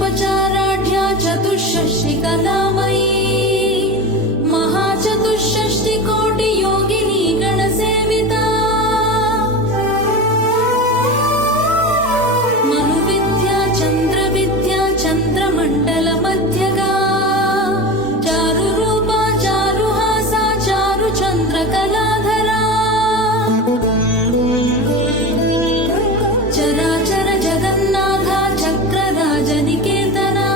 षोडशोपचाराढ्या चतुष्षष्टि कलामयी महाचतुष्षष्टि कोटि योगिनी गणसेविता मनुविद्या चन्द्रविद्या चन्द्रमण्डल मध्यगा चारुरूपा चारुहासा चारुचन्द्रकलाधरा चराचर जगन्नाथा चक्रराजनिकेतना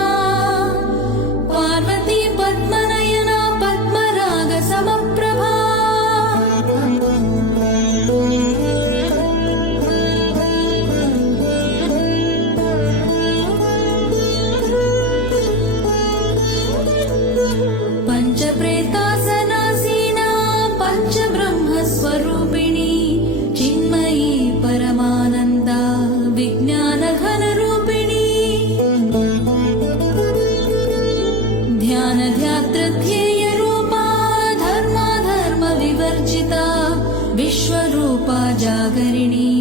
पार्वती पद्मनयना पद्मराग समप्रभा पञ्चप्रेतासनासीना पञ्चब्रह्मस्वरूपिणी चिन्मयी परमानन्दा विज्ञानघनरूपिणी ध्यानध्यातृध्येयरूपा धर्माधर्मविवर्जिता विश्वरूपा जागरिणी